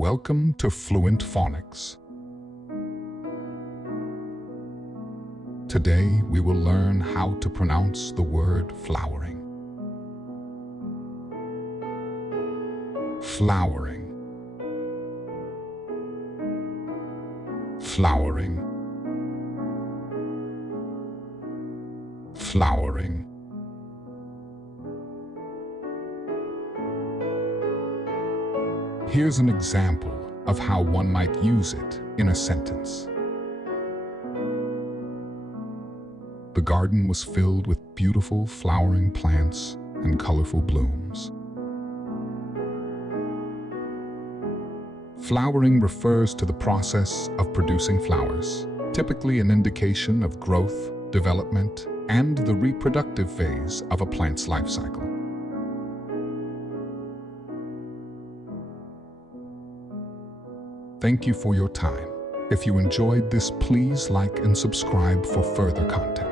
Welcome to Fluent Phonics. Today we will learn how to pronounce the word flowering. Flowering. Flowering. Flowering. Here's an example of how one might use it in a sentence. The garden was filled with beautiful flowering plants and colorful blooms. Flowering refers to the process of producing flowers, typically an indication of growth, development, and the reproductive phase of a plant's life cycle. Thank you for your time. If you enjoyed this, please like and subscribe for further content.